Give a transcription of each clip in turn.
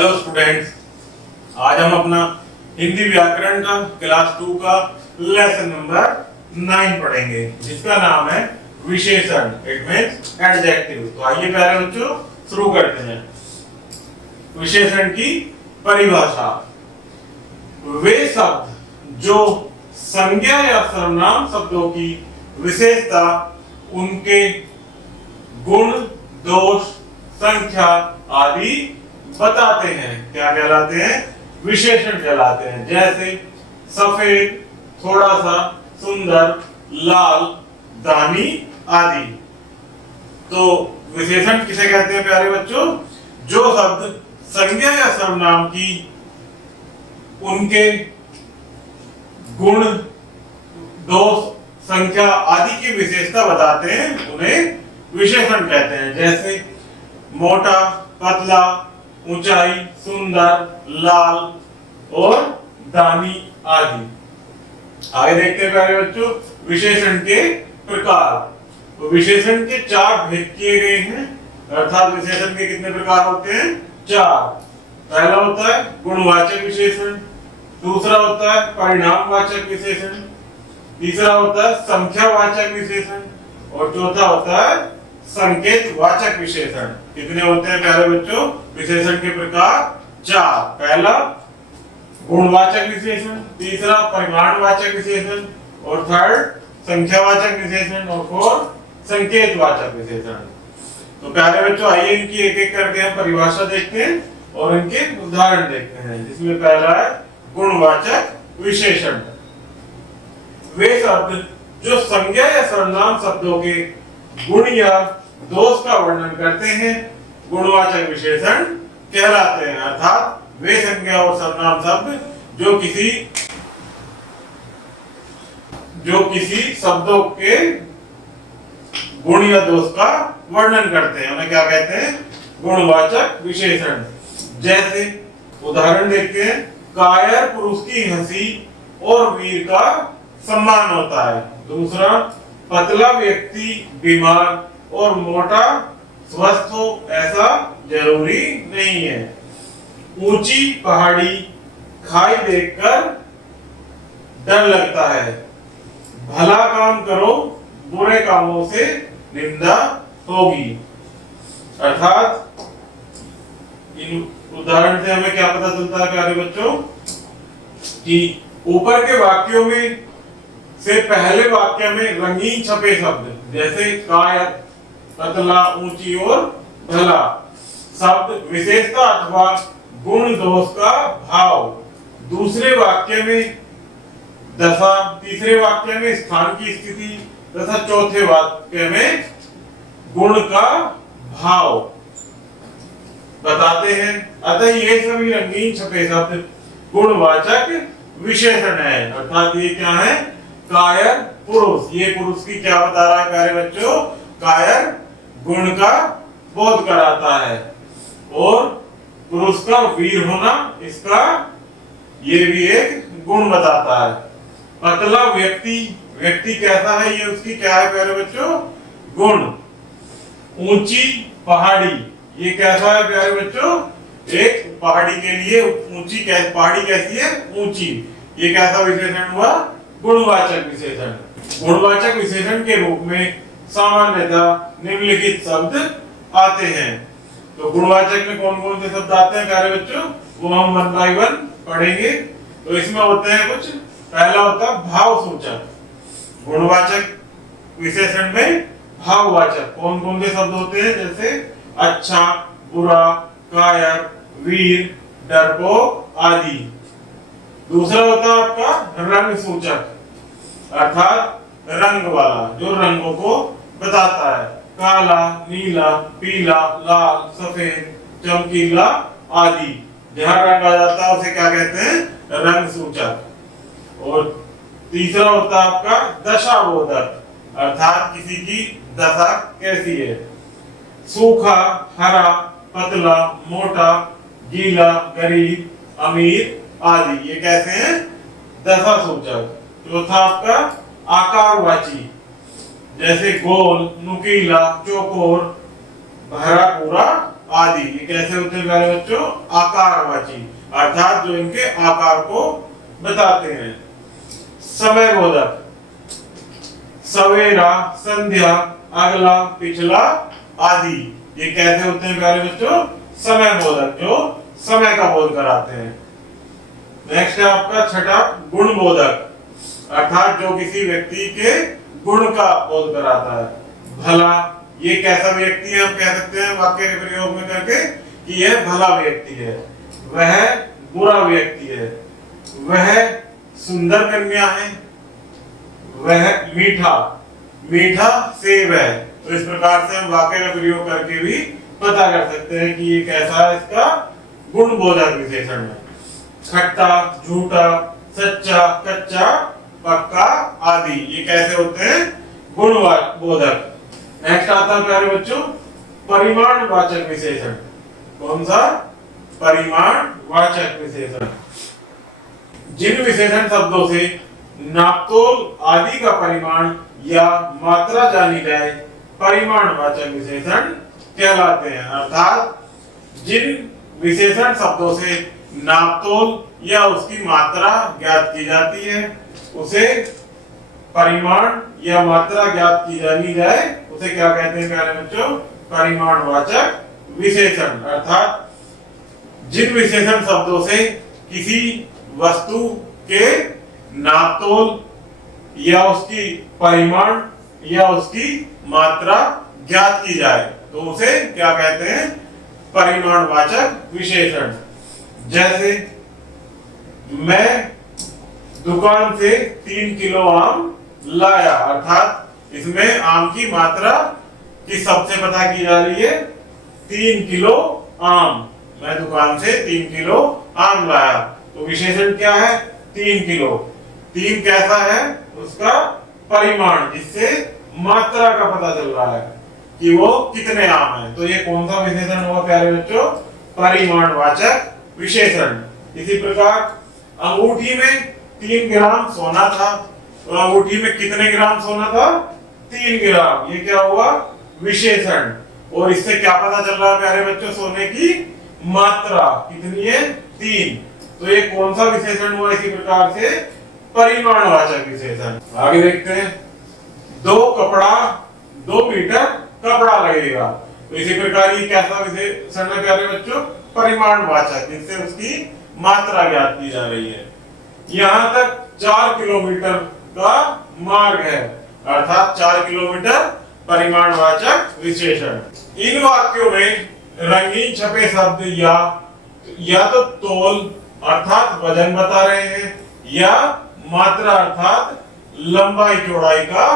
Hello students, आज हम अपना हिंदी व्याकरण का क्लास 2 का लेसन नंबर 9 पढ़ेंगे, जिसका नाम है विशेषण। It means adjective. तो आइए प्यारे बच्चों शुरू करते हैं। विशेषण की परिभाषा। वे शब्द जो संज्ञा या सर्वनाम शब्दों की विशेषता, उनके गुण, दोष, संख्या आदि बताते हैं। क्या कहलाते हैं? विशेषण कहलाते हैं। जैसे सफेद, थोड़ा सा, सुंदर, लाल, दानी आदि। तो विशेषण किसे कहते हैं प्यारे बच्चों? जो शब्द संज्ञा या सर्वनाम की उनके गुण, दोष, संख्या आदि की विशेषता बताते हैं, उन्हें विशेषण कहते हैं। जैसे मोटा, पतला, ऊंचाई, सुंदर, लाल और दानी आदि। आगे देखते हैं प्यारे बच्चों विशेषण के प्रकार। तो विशेषण के 4 भेद किए गए हैं, अर्थात विशेषण के कितने प्रकार होते हैं? 4। पहला होता है गुणवाचक विशेषण, दूसरा होता है परिणामवाचक विशेषण, तीसरा होता है संख्यावाचक विशेषण और चौथा होता है संकेतवाचक विशेषण। कितने होते हैं प्यारे बच्चों विशेषण के प्रकार? 4। पहला गुणवाचक विशेषण, तीसरा परिमाणवाचक विशेषण और थर्ड संख्यावाचक विशेषण और फोर्थ संकेतवाचक विशेषण। तो प्यारे बच्चों आइए इनकी एक एक करके हम परिभाषा देखते हैं और इनके उदाहरण देखते हैं। जिसमें पहला है गुणवाचक विशेषण। वे शब्द जो संज्ञा या सर्वनाम शब्दों के गुण या दोष का वर्णन करते हैं, गुणवाचक विशेषण कहलाते हैं। अर्थात वे संज्ञा और सर्वनाम शब्द जो किसी शब्दों के गुण या दोष का वर्णन करते हैं, उन्हें क्या कहते हैं? गुणवाचक विशेषण। जैसे उदाहरण देखते हैं, कायर पुरुष की हंसी और वीर का सम्मान होता है। दूसरा, पतला व्यक्ति बीमार और मोटा स्वस्थ हो ऐसा जरूरी नहीं है। ऊंची पहाड़ी, खाई देखकर डर लगता है। भला काम करो, बुरे कामों से निंदा होगी। अर्थात इन उदाहरण से हमें क्या पता चलता है प्यारे बच्चों कि ऊपर के वाक्यों में से पहले वाक्य में रंगीन छपे शब्द जैसे कायर, पतला, ऊंची और भला शब्द विशेषता अथवा गुण दोष का भाव, दूसरे वाक्य में दशा, तीसरे वाक्य में स्थान की स्थिति तथा चौथे वाक्य में गुण का भाव बताते हैं। अतः ये सभी रंगीन छपे शब्द गुणवाचक विशेषण है। अर्थात ये क्या है? कायर पुरुष, ये पुरुष की क्या बता रहा है प्यारे बच्चों? कायर गुण का बोध कराता है और पुरुष का वीर होना, इसका ये भी एक गुण बताता है। पतला व्यक्ति, व्यक्ति कैसा है ये उसकी क्या है प्यारे बच्चों? गुण। ऊंची पहाड़ी, ये कैसा है प्यारे बच्चों? एक पहाड़ी के लिए ऊंची पहाड़ी कैसी है? ऊंची। ये कैसा विशेषण हुआ? गुणवाचक विशेषण। गुणवाचक विशेषण के रूप में सामान्यतः निम्नलिखित शब्द आते हैं। तो गुणवाचक में कौन कौन से शब्द आते हैं प्यारे बच्चों? वो हम 1 बाय 1 पढ़ेंगे। तो इसमें होते हैं कुछ। पहला होता है भाव सूचक। गुणवाचक विशेषण में भाववाचक कौन कौन से शब्द होते हैं? जैसे अच्छा, बुरा, कायर, वीर, डरपोक आदि। दूसरा होता है आपका रंग सूचक, अर्थात रंग वाला, जो रंगों को बताता है। काला, नीला, पीला, लाल, सफेद, चमकीला आदि। जहां रंग आ जाता है उसे क्या कहते हैं? रंग सूचक। और तीसरा होता है आपका दशाबोधक, अर्थात किसी की दशा कैसी है। सूखा, हरा, पतला, मोटा, गीला, गरीब, अमीर आदि, ये कैसे हैं? दशा सूचक। चौथा आपका आकारवाची, जैसे गोल, नुकीला, चौकोर, भरा पूरा आदि। ये कैसे होते हैं प्यारे बच्चों? आकारवाची, अर्थात जो इनके आकार को बताते हैं। समय बोधक, सवेरा, संध्या, अगला, पिछला आदि। ये कैसे होते हैं प्यारे बच्चों? समय बोधक, जो समय का बोध कराते हैं। नेक्स्ट है आपका छठा गुण बोधक, अर्थात जो किसी व्यक्ति के गुण का बोध कराता है। भला, ये कैसा व्यक्ति है हम कह सकते हैं वाक्य के प्रयोग में करके कि यह भला व्यक्ति है। वह बुरा व्यक्ति है। वह सुंदर कन्या है। वह मीठा, मीठा सेब है। तो इस प्रकार से हम वाक्य का प्रयोग करके भी पता कर सकते हैं कि ये कैसा है, इसका गुण बोधक विशेषण है। खट्टा, झूठा, सच्चा, कच्चा, पक्का आदि, ये कैसे होते हैं? गुण बोधक। नेक्स्ट आता है प्यारे बच्चों परिमाणवाचक विशेषण। कौन सा? परिमाणवाचक विशेषण। जिन विशेषण शब्दों से नापतोल आदि का परिमाण या मात्रा जानी जाए परिमाणवाचक विशेषण कहलाते हैं। अर्थात जिन विशेषण शब्दों से नापतोल या उसकी मात्रा ज्ञात की जाती है, उसे परिमाण या मात्रा ज्ञात की जानी जाए, उसे क्या कहते हैं प्यारे बच्चों? परिमाणवाचक विशेषण। अर्थात जिन विशेषण शब्दों से किसी वस्तु के नापतोल या उसकी परिमाण या उसकी मात्रा ज्ञात की जाए तो उसे क्या कहते हैं? परिमाणवाचक विशेषण। जैसे मैं दुकान से 3 किलो आम लाया, अर्थात इसमें आम की मात्रा किस शब्द से पता की जा रही है? 3 किलो आम। मैं दुकान से 3 किलो आम लाया, तो विशेषण क्या है? 3 किलो। 3 कैसा है? उसका परिमाण, जिससे मात्रा का पता चल रहा है कि वो कितने आम है। तो ये कौन सा विशेषण होगा प्यारे बच्चों? परिमाणवाचक विशेषण। इसी प्रकार अंगूठी में 3 ग्राम सोना था, तो अंगूठी में कितने ग्राम सोना था? 3 ग्राम। ये क्या हुआ? विशेषण। और इससे क्या पता चल रहा है प्यारे बच्चों? सोने की मात्रा कितनी है? 3। तो ये कौन सा विशेषण हुआ? इसी प्रकार से परिमाणवाचक विशेषण। आगे देखते हैं 2 मीटर कपड़ा लगेगा, तो इसी प्रकार ये कैसा विशेषण है प्यारे बच्चों? परिमाणवाचक, जिससे उसकी मात्रा ज्ञात की जा रही है। यहाँ तक 4 किलोमीटर का मार्ग है, अर्थात 4 किलोमीटर परिमाणवाचक विशेषण। इन वाक्यों में रंगीन छपे शब्द या तो तोल अर्थात वजन बता रहे हैं, या मात्रा अर्थात लंबाई चौड़ाई का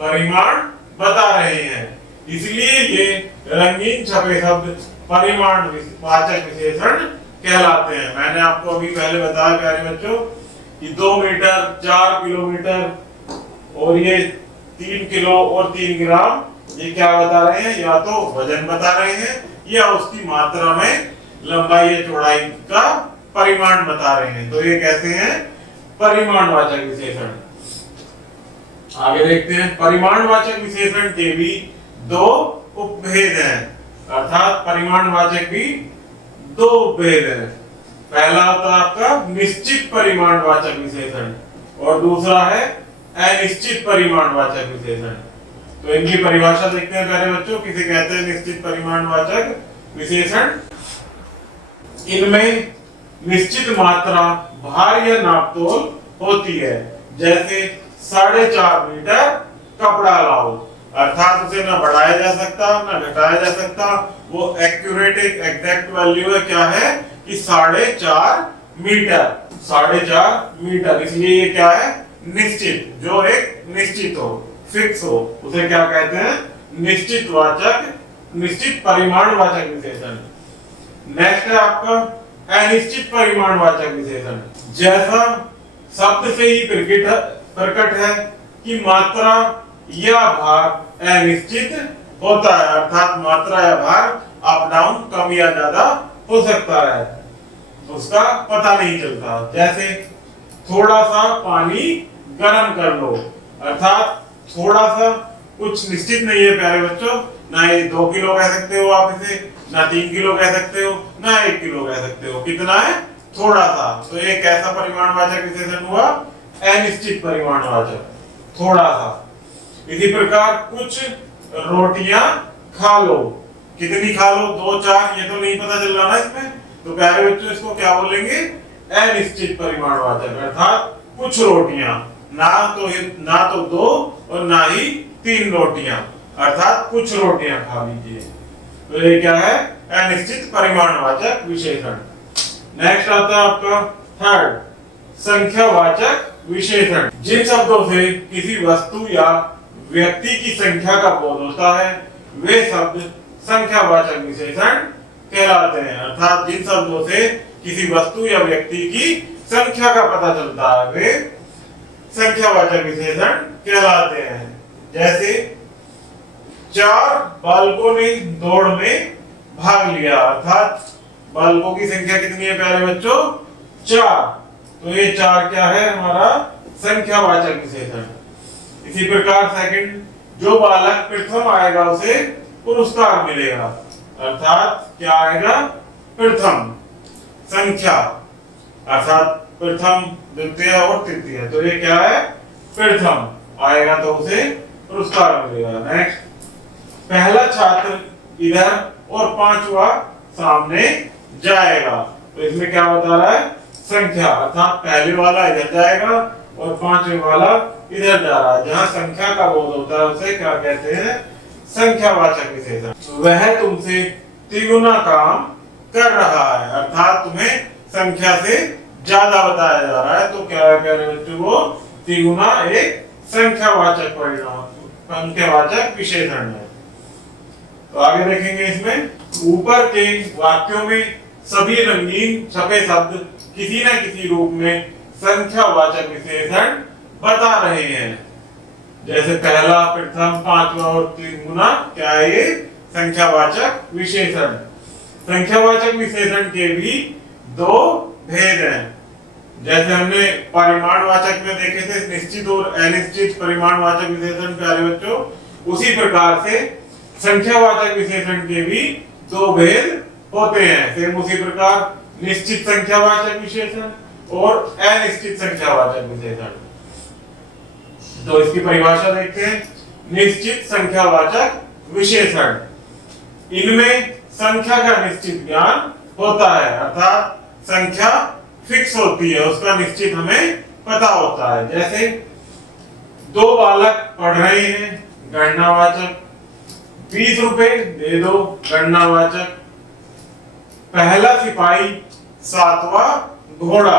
परिमाण बता रहे हैं। इसलिए ये रंगीन छपे शब्द परिमाणवाचक विशेषण कहलाते हैं। मैंने आपको अभी पहले बताया प्यारे बच्चों कि 2 मीटर, 4 किलोमीटर और ये 3 किलो और 3 ग्राम, ये क्या बता रहे हैं? या तो वजन बता रहे हैं या उसकी मात्रा में लंबाई या चौड़ाई का परिमाण बता रहे हैं। तो ये कैसे हैं? परिमाणवाचक विशेषण। आगे देखते हैं परिमाणवाचक विशेषण के भी 2 उपभेद हैं, अर्थात परिमाणवाचक भी 2 उपभेद हैं। पहला होता है आपका निश्चित परिमाणवाचक विशेषण और दूसरा है अनिश्चित परिमाणवाचक विशेषण। तो इनकी परिभाषा देखते हैं प्यारे बच्चों। किसे कहते हैं निश्चित परिमाणवाचक विशेषण? इनमें निश्चित मात्रा भार या नापतोल होती है। जैसे 4.5 मीटर कपड़ा लाओ, अर्थात उसे ना बढ़ाया जा सकता ना घटाया जा सकता। वो एक्यूरेट एग्जैक्ट वैल्यू है, क्या है कि 4.5 मीटर। 4.5 मीटर, इसलिए ये क्या है? निश्चित। जो एक निश्चित हो, फिक्स हो, उसे क्या कहते हैं? निश्चित परिमाणवाचक विशेषण। नेक्स्ट है आपका अनिश्चित परिमाणवाचक विशेषण। जैसा शब्द से ही प्रकट है कि मात्रा या भार अनिश्चित होता है, अर्थात मात्रा या भार अप डाउन, कम या ज्यादा हो सकता है, उसका पता नहीं चलता। जैसे थोड़ा सा पानी गर्म कर लो, अर्थात थोड़ा सा कुछ निश्चित नहीं है प्यारे बच्चों। ना ये 2 किलो कह सकते हो आप इसे, ना 3 किलो कह सकते हो ना 1 किलो कह सकते हो। कितना है? थोड़ा सा। तो ये कैसा परिमाणवाचक विशेषण हुआ? अनिश्चित परिमाणवाचक, थोड़ा सा। इसी प्रकार कुछ रोटियां खा लो, कितनी खा लो? 2 4, ये तो नहीं पता चल रहा ना इसमें, तो प्यारे बच्चों इसको क्या बोलेंगे? अनिश्चित परिमाणवाचक, अर्थात कुछ रोटियां, ना तो 2 और ना ही 3 रोटियां, अर्थात कुछ रोटियां खा लीजिए। तो ये क्या है? अनिश्चित परिमाणवाचक विशेषण। नेक्स्ट आता है आपका थर्ड, संख्यावाचक विशेषण। जिन शब्दों से किसी वस्तु या व्यक्ति की संख्या का बोध होता है वे शब्द संख्यावाचक विशेषण कहलाते हैं। अर्थात जिन शब्दों से किसी वस्तु या व्यक्ति की संख्या का पता चलता है वे संख्यावाचक विशेषण कहलाते हैं। जैसे 4 बालकों ने दौड़ में भाग लिया, अर्थात बालकों की संख्या कितनी है प्यारे बच्चों? 4। तो ये 4 क्या है? हमारा संख्यावाचक विशेषण। इसी प्रकार सेकंड, जो बालक प्रथम आएगा उसे पुरस्कार मिलेगा, अर्थात क्या आएगा? प्रथम संख्या, अर्थात प्रथम, द्वितीय और तृतीय। तो ये क्या है? प्रथम आएगा तो उसे पुरस्कार मिलेगा। नेक्स्ट, पहला छात्र इधर और 5वां सामने जाएगा। तो इसमें क्या बता रहा है? संख्या, अर्थात पहले वाला इधर जाएगा और 5वें वाला इधर जा रहा है। जहां संख्या का बोध होता है उसे क्या कहते हैं? संख्यावाचक विशेषण। वह तुमसे तिगुना काम कर रहा है, अर्थात तुम्हें संख्या से ज्यादा बताया जा रहा है। तो क्या है प्यारे बच्चों? वो तिगुना एक संख्यावाचक परिणाम, संख्यावाचक विशेषण है। तो आगे देखेंगे इसमें, ऊपर के वाक्यों में सभी रंगीन छपे शब्द किसी न किसी रूप में संख्यावाचक विशेषण बता रहे हैं। जैसे पहला, प्रथम, 5वां और 3 गुना, क्या है ये? संख्यावाचक विशेषण। संख्यावाचक विशेषण के भी 2 भेद हैं। जैसे हमने परिमाणवाचक में देखे थे निश्चित और अनिश्चित परिमाणवाचक विशेषण प्यारे बच्चों, उसी प्रकार से संख्यावाचक विशेषण के भी 2 भेद होते हैं। सेम उसी प्रकार निश्चित संख्यावाचक विशेषण और अनिश्चित संख्यावाचक विशेषण। तो इसकी परिभाषा देखते हैं। निश्चित संख्यावाचक विशेषण, इनमें संख्या का निश्चित ज्ञान होता है, अर्थात संख्या फिक्स होती है, उसका निश्चित हमें पता होता है। जैसे 2 बालक पढ़ रहे हैं, गणनावाचक। 20 रुपए दे दो, गणनावाचक। पहला सिपाही 7वां घोड़ा,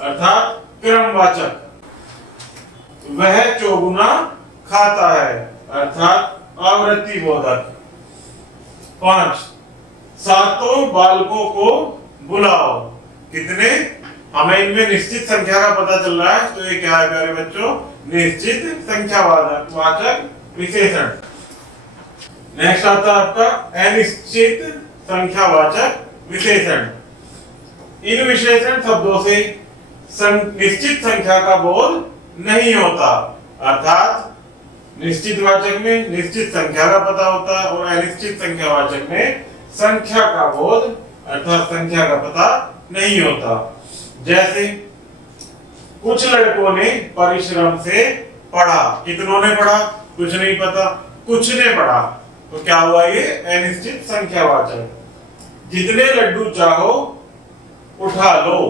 अर्थात क्रमवाचक। वह चौगुना खाता है, अर्थात आवृत्ति बोधक। 5, 7 बालकों को बुलाओ। कितने? हमें इनमें निश्चित संख्या का पता चल रहा है, तो ये क्या है प्यारे बच्चों? निश्चित संख्यावाचक विशेषण। नेक्स्ट आता है आपका अनिश्चित संख्यावाचक विशेषण। इन विशेषण शब्दों से निश्चित संख्या का बोध नहीं होता, अर्थात निश्चित वाचक में निश्चित संख्या का पता होता है और अनिश्चित संख्यावाचक में संख्या का बोध, अर्थात संख्या का पता नहीं होता। जैसे कुछ लड़कों ने परिश्रम से पढ़ा। कितनों ने पढ़ा? कुछ नहीं पता, कुछ ने पढ़ा। तो क्या हुआ? ये अनिश्चित संख्यावाचक। जितने लड्डू चाहो उठा लो।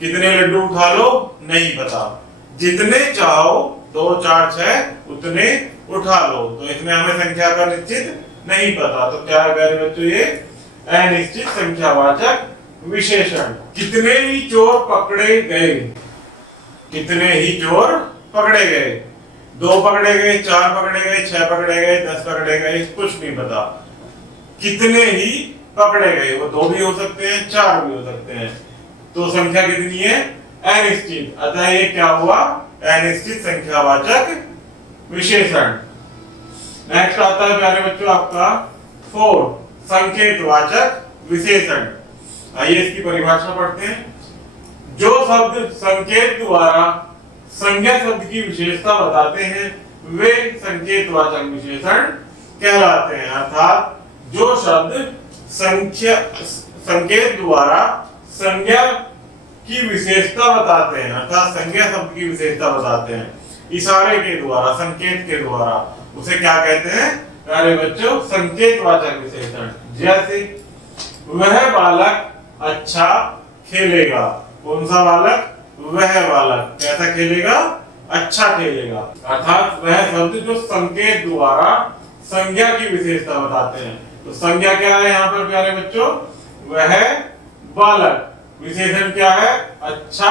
कितने लड्डू उठा लो? नहीं पता। जितने चाहो 2 4 6 उतने उठा लो। तो इसमें हमें संख्या का निश्चित नहीं पता, तो क्या है प्यारे बच्चों? ये अनिश्चित संख्यावाचक विशेषण। कितने ही चोर पकड़े गए। कितने ही चोर पकड़े गए। 2 पकड़े गए, 4 पकड़े गए, 6 पकड़े गए, 10 पकड़े गए, कुछ नहीं पता। कितने ही पकड़े गए, वो 2 भी हो सकते हैं, 4 भी हो सकते हैं। तो संख्या कितनी है? अनिश्चित। अतः ये क्या हुआ? अनिश्चित संख्यावाचक विशेषण। नेक्स्ट आता है प्यारे बच्चों आपका 4, संकेतवाचक विशेषण। आइए इसकी परिभाषा पढ़ते हैं। जो शब्द संकेत द्वारा संज्ञा शब्द की विशेषता बताते हैं वे संकेतवाचक विशेषण कहलाते हैं। अर्थात जो शब्द संकेत द्वारा संज्ञा की विशेषता बताते हैं, अर्थात संज्ञा शब्द की विशेषता बताते हैं इशारे के द्वारा, संकेत के द्वारा। उसे क्या कहते हैं प्यारे बच्चों? संकेतवाचक विशेषण। जैसे वह बालक अच्छा खेलेगा। कौन सा बालक? वह बालक कैसा खेलेगा? अच्छा खेलेगा। अर्थात वह शब्द जो संकेत द्वारा संज्ञा की विशेषता बताते हैं। तो संज्ञा क्या है यहाँ पर प्यारे बच्चों? वह बालक। विशेषण क्या है? अच्छा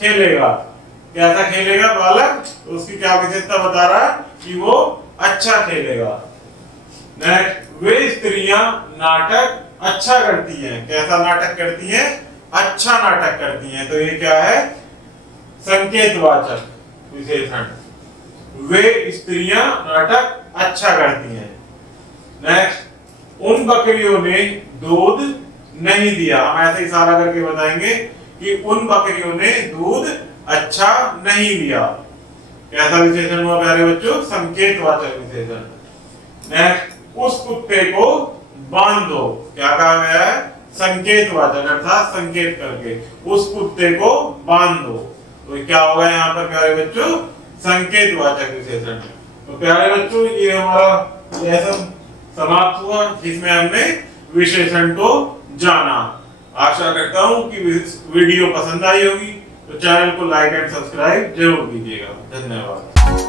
खेलेगा। कैसा खेलेगा बालक? तो उसकी क्या विशेषता बता रहा है? कि वो अच्छा खेलेगा। नेक्स्ट, वे स्त्रियां नाटक अच्छा करती हैं। कैसा नाटक करती हैं? अच्छा नाटक करती हैं। तो ये क्या है? संकेतवाचक विशेषण। वे स्त्रियां नाटक अच्छा करती हैं। नेक्स्ट, उन बकरियों ने दूध नहीं दिया। हम ऐसे इशारा करके बताएंगे कि उन बकरियों ने दूध अच्छा नहीं दिया। कैसा विशेषण हुआ प्यारे बच्चों? संकेतवाचक विशेषण। नेक्स्ट, उस कुत्ते को बांध दो। क्या कहा गया है? संकेतवाचक, अर्थात संकेत करके उस कुत्ते को बांध दो। तो क्या होगा यहाँ पर प्यारे बच्चों? संकेतवाचक विशेषण। तो प्यारे बच्चों ये हमारा लेसन समाप्त हुआ जिसमें हमने विशेषण को जाना। आशा करता हूँ कि वीडियो पसंद आई होगी। तो चैनल को लाइक एंड सब्सक्राइब जरूर कीजिएगा। धन्यवाद।